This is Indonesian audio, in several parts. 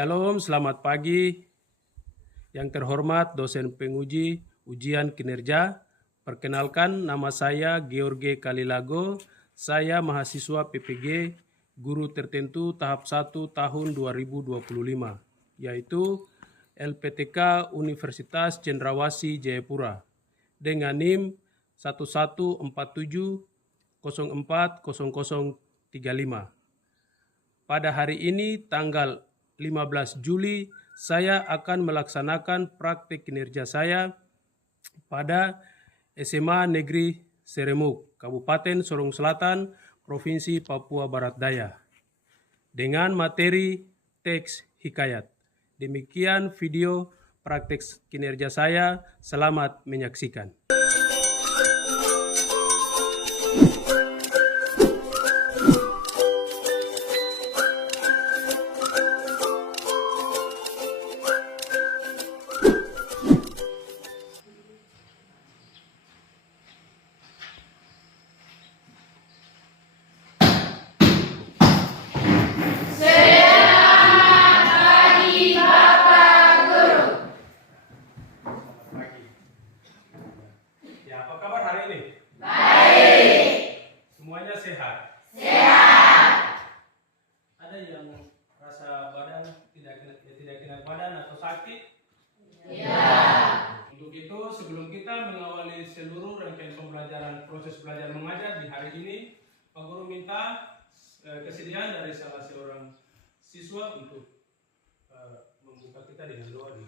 Shalom, selamat pagi. Yang terhormat dosen penguji ujian kinerja, perkenalkan nama saya George Kalilago. Saya mahasiswa PPG Guru Tertentu tahap 1 tahun 2025, yaitu LPTK Universitas Cendrawasih Jayapura dengan NIM 1147040035. Pada hari ini tanggal 15 Juli saya akan melaksanakan praktik kinerja saya pada SMA Negeri Seremuk, Kabupaten Sorong Selatan, Provinsi Papua Barat Daya, dengan materi teks hikayat. Demikian video praktik kinerja saya. Selamat menyaksikan. Ya, apa kabar hari ini? Baik. Semuanya sehat? Sehat. Ada yang rasa badan tidak enak badan atau sakit? Ya. Untuk itu, sebelum kita mengawali seluruh rangkaian pembelajaran proses belajar mengajar di hari ini, Pak Guru minta kesediaan dari salah seorang siswa untuk membuka kita dengan doa.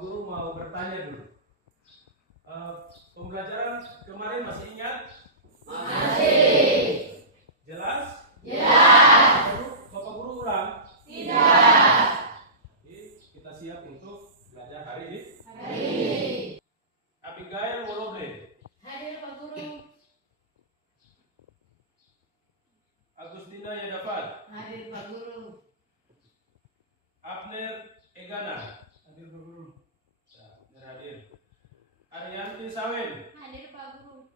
Mau bertanya dulu. Pembelajaran kemarin masih ingat? Masih. Jelas? Jelas. Bapak Guru ulang? Tidak. Jadi kita siap untuk belajar hari ini? Hari ini. Abigail Woloble. Hadir Pak Guru. Agustina Yadafat. Hadir Pak Guru. Abner Egana. Hadir Pak Guru. Hadir. Arianti Sawen. Hadir Pak Guru.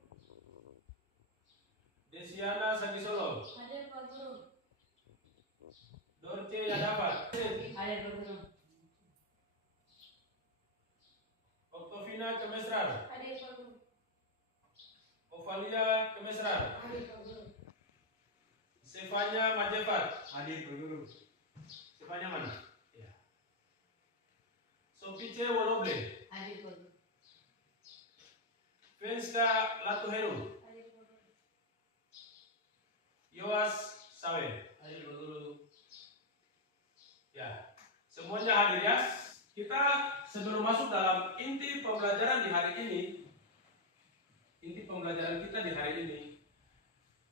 Desiana Sagisolo. Hadir Pak Guru. Dorce Yadafat. Hadir Pak Guru. Octavina Kemesrar. Hadir Pak Guru. Ovalia Kemesrar. Hadir Pak Guru. Stefania Majefat. Hadir Pak Guru. Stefania mana? Ya. Sopice Woloble. Hadir Pak Guru. Venska Latuheru. Hadir Pak Guru. Yoas Sawen. Hadir Pak Guru. Ya, semuanya hadir ya. Kita sebelum masuk dalam inti pembelajaran di hari ini, inti pembelajaran kita di hari ini,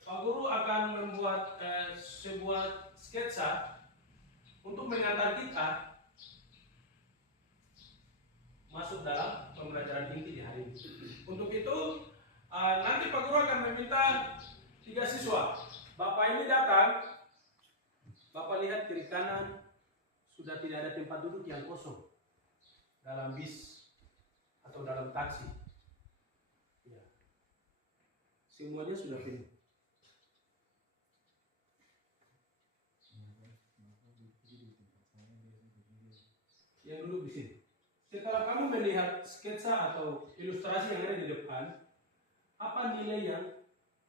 Pak Guru akan membuat sebuah sketsa untuk mengantar kita masuk dalam pembelajaran inti di hari ini. Untuk itu, nanti Pak Guru akan meminta 3 siswa. Bapak ini datang, Bapak lihat kiri kanan, sudah tidak ada tempat duduk yang kosong dalam bis atau dalam taksi. Ya. Semuanya sudah penuh. Yang duduk di sini. Setelah kamu melihat sketsa atau ilustrasi yang ada di depan, apa nilai yang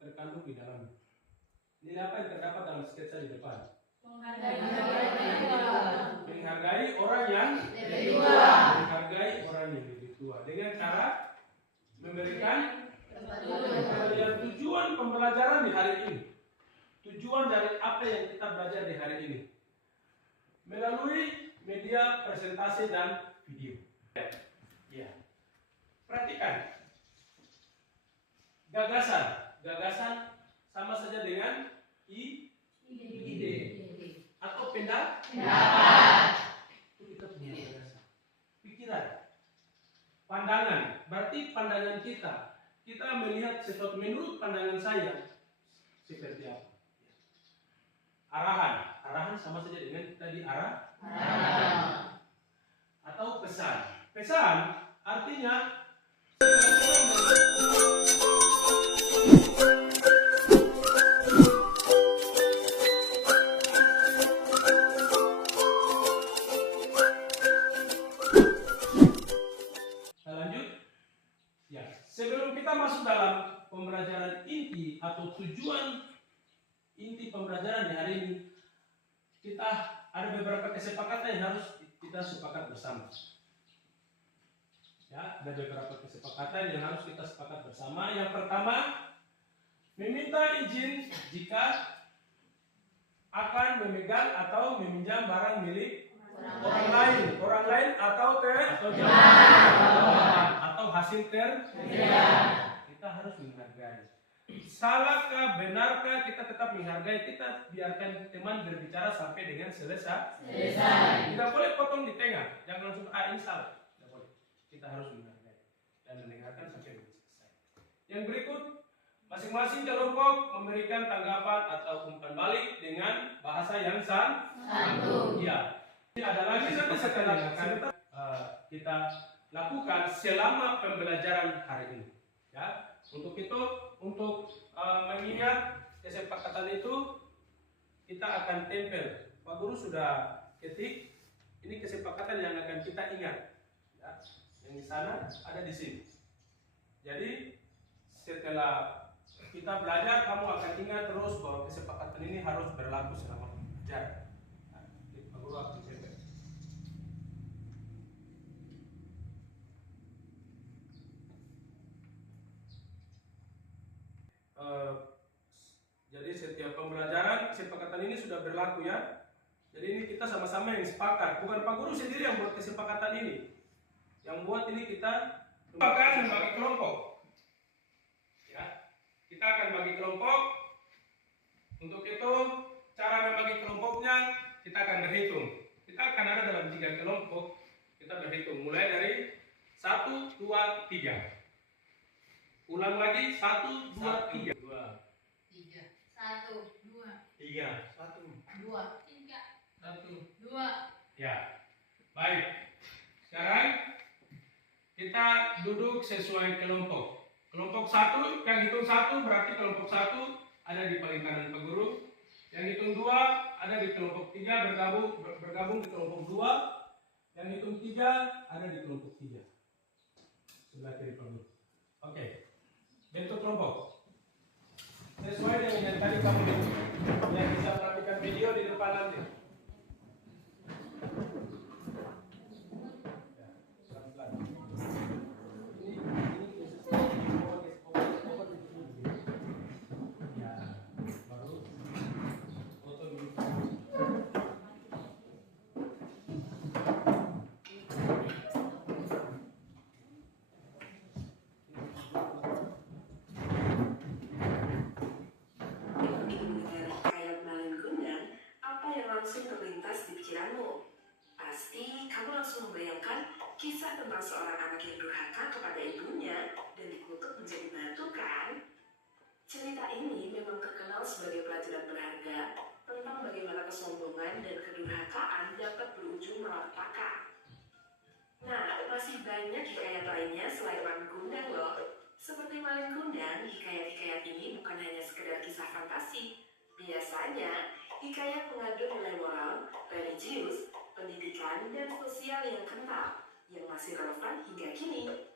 terkandung di dalamnya? Nilai apa yang terdapat dalam sketsa di depan? Menghargai orang yang lebih tua. Menghargai orang yang lebih tua dengan cara memberikan tujuan pembelajaran di hari ini. Tujuan dari apa yang kita belajar di hari ini melalui media presentasi dan video. Perhatikan. Gagasan sama saja dengan ide atau pendapat. Itu kita punya gagasan. Pikiran. Pandangan. Berarti pandangan kita. Kita melihat sesuatu menurut pandangan saya seperti apa. Arahan sama saja dengan tadi arah. Atau pesan. Pesan artinya lanjut. Ya, sebelum kita masuk dalam pembelajaran inti atau tujuan inti pembelajaran di hari ini, kita ada beberapa kesepakatan yang harus kita sepakat bersama. Ya, ada beberapa kesepakatan yang harus kita sepakat bersama. Yang pertama, meminta izin jika akan memegang atau meminjam barang milik orang lain atau atau hasil kita harus menghargai. Salahkah, benarkah, kita tetap menghargai, kita biarkan teman berbicara sampai dengan selesai. Tidak boleh potong di tengah, jangan langsung ini salah. Tidak boleh. Kita harus menghargai dan mendengarkan sampai selesai. Yang berikut, masing-masing kelompok memberikan tanggapan atau umpan balik dengan bahasa yang santun. Ya. Ada lagi nanti setelah kita lakukan selama pembelajaran hari ini. Ya. Untuk itu, untuk mengingat kesepakatan itu, kita akan tempel. Pak Guru sudah ketik. Ini kesepakatan yang akan kita ingat. Ya. Yang di sana ada di sini. Jadi setelah kita belajar, kamu akan ingat terus bahwa kesepakatan ini harus berlaku selama belajar. Nah, Pak Guru akan tempel. Jadi setiap pembelajaran kesepakatan ini sudah berlaku ya. Jadi ini kita sama-sama yang sepakat. Bukan Pak Guru sendiri yang buat kesepakatan ini. Yang buat ini kita akan membagi kelompok. Ya, kita akan bagi kelompok. Untuk itu cara membagi kelompoknya kita akan berhitung. Kita akan ada dalam 3 kelompok. Kita berhitung mulai dari 1, 2, 3. Ulang lagi 1, 2, 3. 1, 2, 3. 2, 3, 2. Ya. Baik. Sekarang kita duduk sesuai kelompok. Kelompok 1, yang hitung 1 berarti kelompok 1 ada di paling kanan Pak Guru. Yang hitung 2 ada di kelompok 3 bergabung di kelompok 2. Yang hitung 3 ada di kelompok 3. Sebelah kiri Pak Guru. Oke. Bentuk kelompok sesuai dengan yang tadi kamu yang bisa perhatikan video di depan nanti. Langsung terlintas di pikiranmu. Pasti kamu langsung membayangkan kisah tentang seorang anak yang durhaka kepada ibunya dan dikutuk menjadi batu, kan? Cerita ini memang terkenal sebagai pelajaran berharga tentang bagaimana kesombongan dan kedurhakaan dapat berujung malapetaka. Nah, masih banyak hikayat lainnya selain Malin Kundang loh. Seperti Malin Kundang, hikayat-hikayat ini bukan hanya sekedar kisah fantasi. Biasanya, hikayat mengandung nilai moral, religius, pendidikan, dan sosial yang kental, yang masih relevan hingga kini.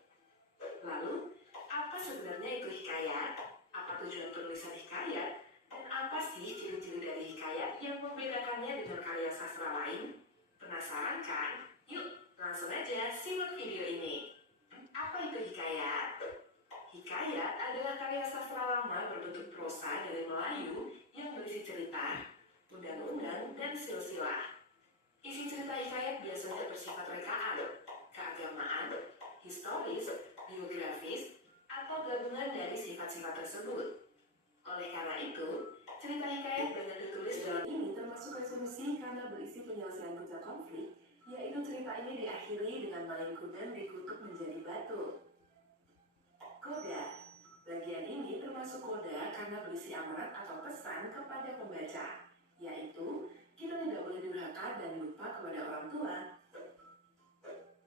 Lalu, apa sebenarnya itu hikayat? Apa tujuan penulisan hikayat? Dan apa sih ciri-ciri dari hikayat yang membedakannya dengan karya sastra lain? Penasaran kan? Yuk, langsung aja simak video ini. Apa itu hikayat? Hikayat adalah karya sastra lama berbentuk prosa dari Melayu yang berisi cerita, undang-undang, dan silsilah. Isi cerita hikayat biasanya bersifat rekaan, keagamaan, historis, biografi, karena berisi penyelesaian puncak konflik, yaitu cerita ini diakhiri dengan Malin Kundang dikutuk menjadi batu. Koda. Bagian ini termasuk koda karena berisi amaran atau pesan kepada pembaca, yaitu kita tidak boleh durhaka dan lupa kepada orang tua.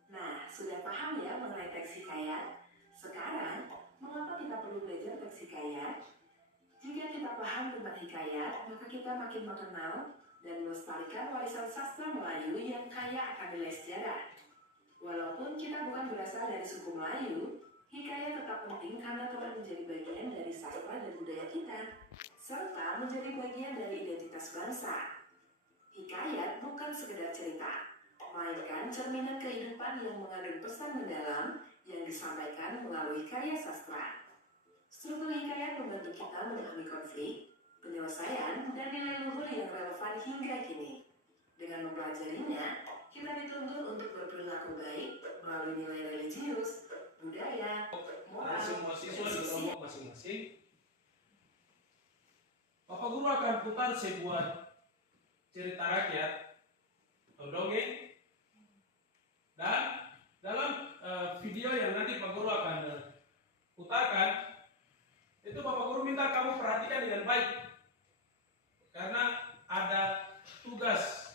Nah, sudah paham ya mengenai teks hikayat? Sekarang, mengapa kita perlu belajar teks hikayat? Jika kita paham tentang hikayat, maka kita makin mengenal dan melestarikan warisan sastra Melayu yang kaya akan nilai sejarah. Walaupun kita bukan berasal dari suku Melayu, hikayat tetap penting karena telah menjadi bagian dari sastra dan budaya kita, serta menjadi bagian dari identitas bangsa. Hikayat bukan sekedar cerita, melainkan cerminan kehidupan yang mengandung pesan mendalam yang disampaikan melalui karya sastra. Struktur hikayat membantu kita memahami konflik, penyelesaian, dan nilai luhur yang relevan hingga kini. Dengan mempelajarinya, kita dituntut untuk berperilaku baik melalui nilai religius, budaya, moral, Semua siswa di dan sosial. kelompok masing-masing. Bapak Guru akan putar sebuah cerita rakyat atau dongeng, dan dalam video yang nanti Pak Guru akan putarkan, itu Bapak Guru minta kamu perhatikan dengan baik, karena ada tugas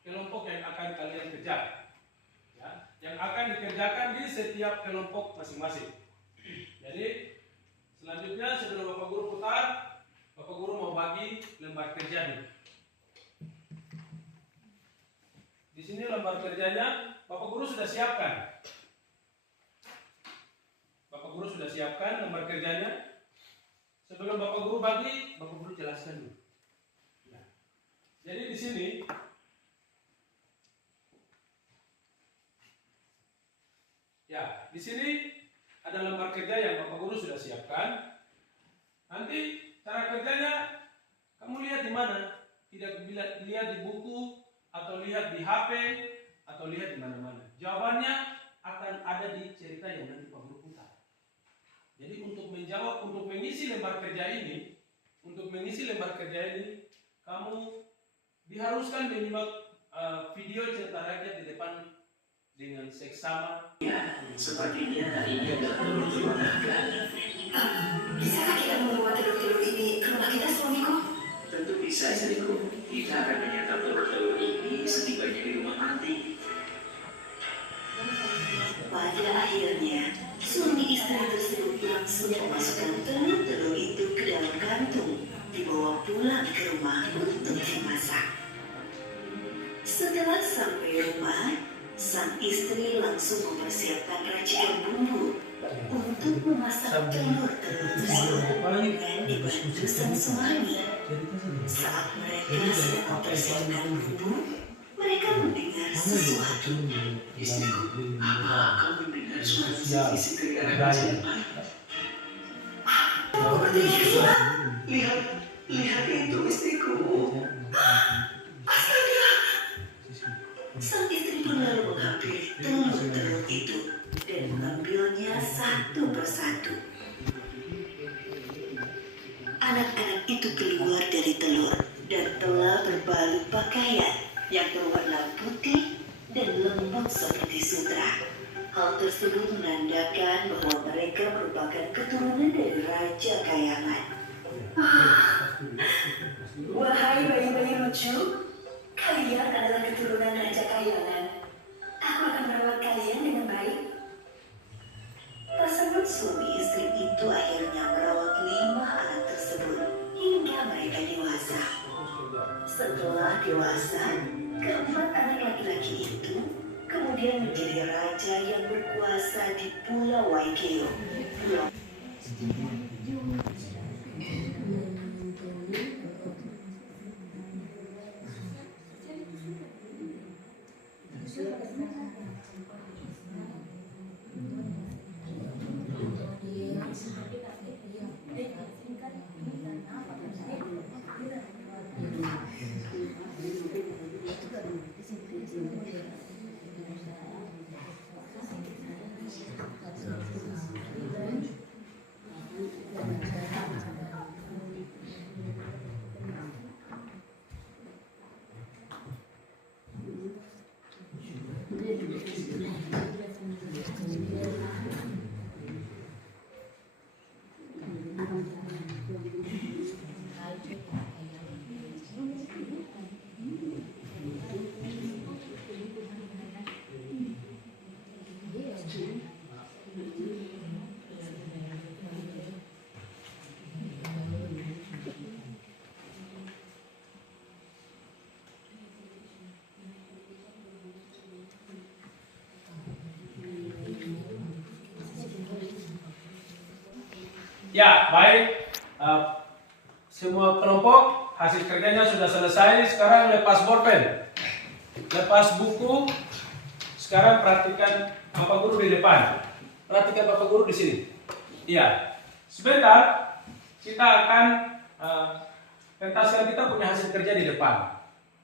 kelompok yang akan kalian kerja, ya, yang akan dikerjakan di setiap kelompok masing-masing. Jadi selanjutnya sebelum Bapak Guru putar, Bapak Guru mau bagi lembar kerja nih. Di sini lembar kerjanya Bapak Guru sudah siapkan. Bapak Guru sudah siapkan lembar kerjanya. Sebelum Bapak Guru bagi, Bapak Guru jelaskan dulu. Ya. Jadi di sini ada lembar kerja yang Bapak Guru sudah siapkan. Nanti cara kerjanya kamu lihat di mana? Tidak lihat di buku atau lihat di HP atau lihat di mana-mana. Jawabannya akan ada di cerita yang nanti Pak Guru putar. Jadi untuk mengisi lembar kerja ini, kamu diharuskan menyimak video cerita rakyat di depan dengan seksama. Ya, sepertinya ini adalah telur-telur naga. Bisakah kita membawa telur-telur ini ke rumah kita, suamiku? Tentu bisa, istriku. Kita akan menyantap telur-telur ini setibanya di rumah nanti. Pada akhirnya, suami istri tersebut langsung memasukkan telur-telur itu ke dalam kantung, dibawa pulang ke rumah untuk dimasak. Setelah sampai rumah, sang istri langsung mempersiapkan racikan bumbu untuk memasak telur-telur tersebut dengan dibantu sang suami. Saat mereka sedang mempersiapkan bumbu, mereka mendengar sesuatu. Istriku, apa kau mendengar suara bisik-bisik dari arah siapa? Oh, ternyata Lihat itu istriku. astaga! Sang istri pun lalu menghampiri telur-telur itu dan mengambilnya satu persatu. Anak-anak itu keluar dari telur dan telah berbalut pakaian yang berwarna putih dan lembut seperti sutra. Hal tersebut menandakan bahwa mereka merupakan keturunan dari Raja Kayangan. Wahai bayi-bayi lucu, kalian adalah keturunan Raja Kayangan. Aku akan merawat kalian dengan baik. Pasangan suami istri itu akhirnya merawat 5 anak tersebut hingga mereka dewasa. Setelah dewasa, keempat anak laki-laki itu kemudian menjadi raja yang berkuasa di Pulau Waigeo. Pulau Ya, baik. Semua kelompok hasil kerjanya sudah selesai. Sekarang lepas bolpen, lepas buku. Sekarang perhatikan Bapak Guru di depan. Perhatikan Bapak Guru di sini. Iya. Sebentar kita akan pentaskan, kita punya hasil kerja di depan.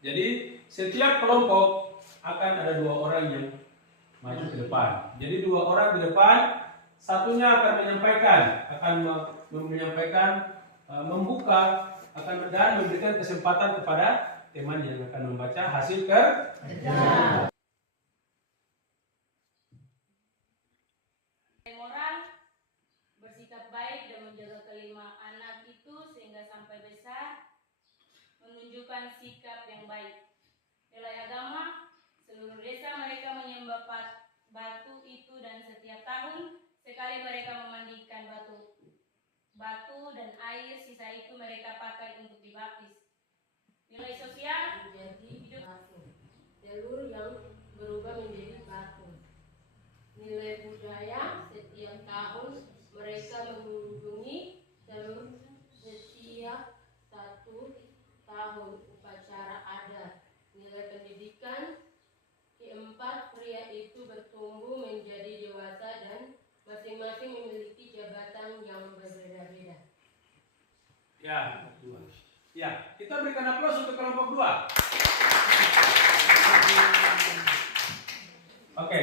Jadi setiap kelompok akan ada 2 orang yang maju ke depan. Jadi 2 orang di depan, satunya akan menyampaikan, membuka, dan memberikan kesempatan kepada teman yang akan membaca hasil kerja. Moral, bersikap baik dan menjaga kelima anak itu sehingga sampai besar, menunjukkan sikap yang baik. Nilai agama, seluruh desa mereka menyembah batu itu dan setiap tahun sekali mereka memandikan batu dan air sisa itu mereka pakai untuk dibaptis. Nilai sosial menjadi hidup telur yang berubah menjadi batu. Nilai budaya, setiap tahun mereka mengunjungi telur setiap 1 tahun upacara adat. Nilai pendidikan, keempat pria itu bertumbuh menjadi dewasa dan masing-masing memiliki jabatan yang berbeda-beda. Ya, kita berikan aplaus untuk kelompok 2. Oke,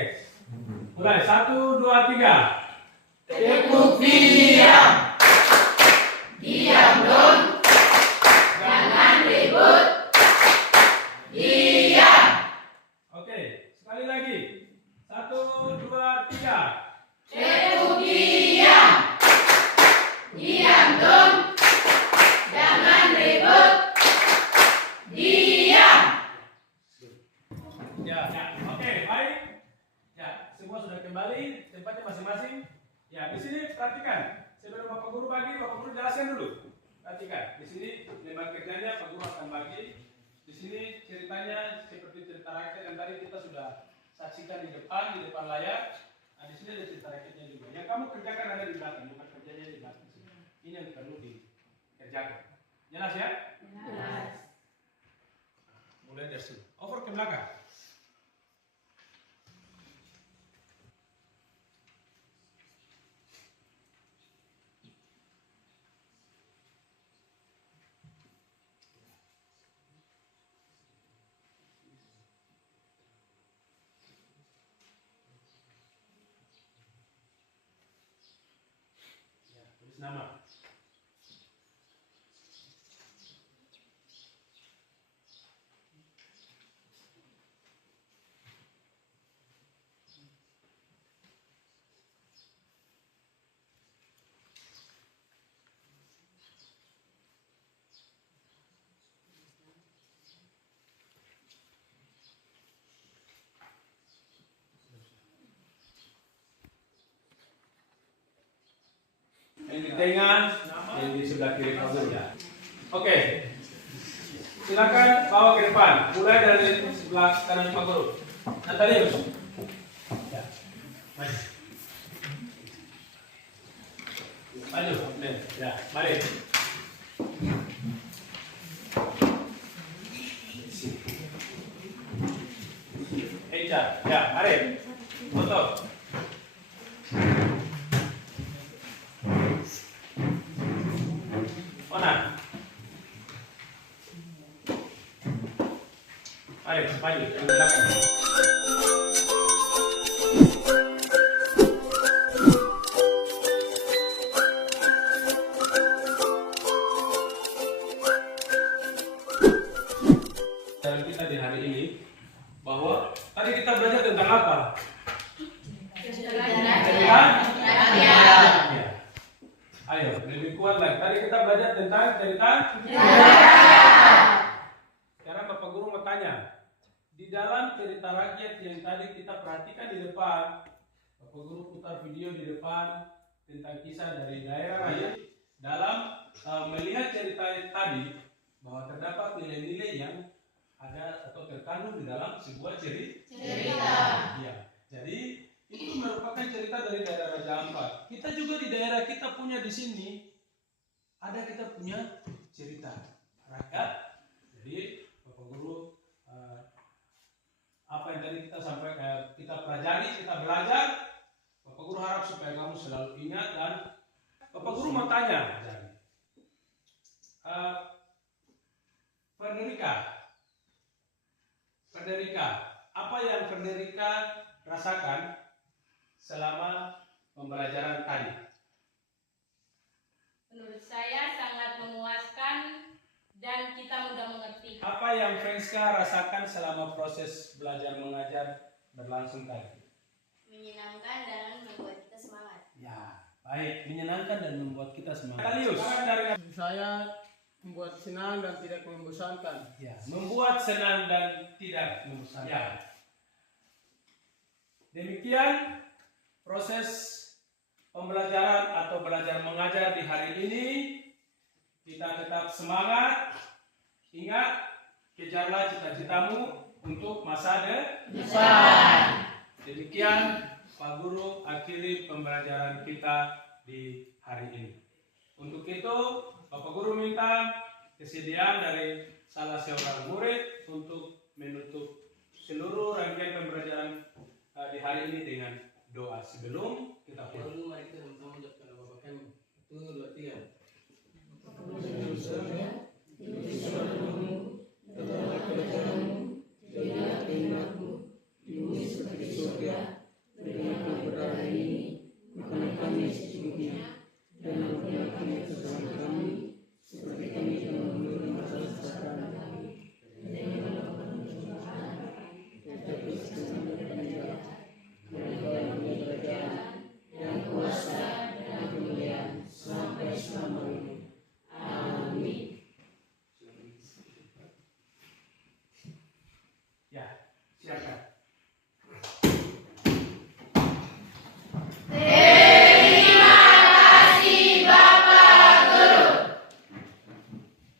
mulai 1, 2, 3. Cukup diam. Diam dong. Jangan ribut. Diam. Oke, sekali lagi. 1, 2, 3. Cukup diam. Diam dong. Jangan ribut. Diam. Ya, oke, baik. Ya, semua sudah kembali tempatnya masing-masing. Ya, di sini perhatikan. Sebelum Bapak Guru bagi, Bapak Guru jelaskan dulu. Perhatikan, di sini lembar kerjanya Pak Guru akan bagi. Di sini ceritanya seperti cerita rakyat yang tadi kita sudah saksikan di depan layar. Nah, di sini ada cerita rakyatnya juga. Yang kamu kerjakan ada di belakang, bukan kerjanya di belakang. Ini yang perlu dikerjakan. Jelas ya? Jelas. Mulai dari sini. Over ke belakang. Ya, tulis nama. Yang di tengah, yang di sebelah kiri Pak Guru ya. Oke, silakan bawa ke depan. Mulai dari sebelah kanan Pak Guru. Natalius. Ya, maju. Maju, ya, mari. Eja, ya, mari. Foto. Ona. Mari, maju ke belakang. Cara kita di hari ini bahwa tadi kita belajar tentang apa? Cerita? Ya. Ayo, lebih kuat lagi. Tadi kita belajar tentang cerita. Sekarang Bapak Guru mau tanya, di dalam cerita rakyat yang tadi kita perhatikan di depan, Bapak Guru putar video di depan tentang kisah dari daerah rakyat. Dalam melihat cerita tadi, bahwa terdapat nilai-nilai yang ada atau terkandung di dalam sebuah cerita. Ya. Jadi itu merupakan cerita dari daerah Raja Ampat. Kita juga di daerah kita punya di sini ada kita punya cerita rakyat. Jadi Bapak Guru apa yang tadi kita sampaikan, kita pelajari, kita belajar. Bapak Guru harap supaya kamu selalu ingat dan Bapak Guru mau tanya. Federica, apa yang Federica rasakan selama pembelajaran tadi? Menurut saya sangat memuaskan dan kita mudah mengerti. Apa yang Franska rasakan selama proses belajar mengajar berlangsung tadi? Menyenangkan dan membuat kita semangat. Ya, baik, menyenangkan dan membuat kita semangat. Kalius, dari Saya membuat senang dan tidak membosankan. ya, membuat senang dan tidak membosankan. Ya. Demikian proses pembelajaran atau belajar mengajar di hari ini. Kita tetap semangat. Ingat, kejarlah cita-citamu untuk masa depan. Demikian Pak Guru akhiri pembelajaran kita di hari ini. Untuk itu, Bapak Guru minta kesediaan dari salah seorang murid untuk menutup seluruh rangkaian pembelajaran di hari ini dengan doa sebelum kita pulang. Lalu mari kita sama-sama ucapkan Bapak kami. 1, 2, 3.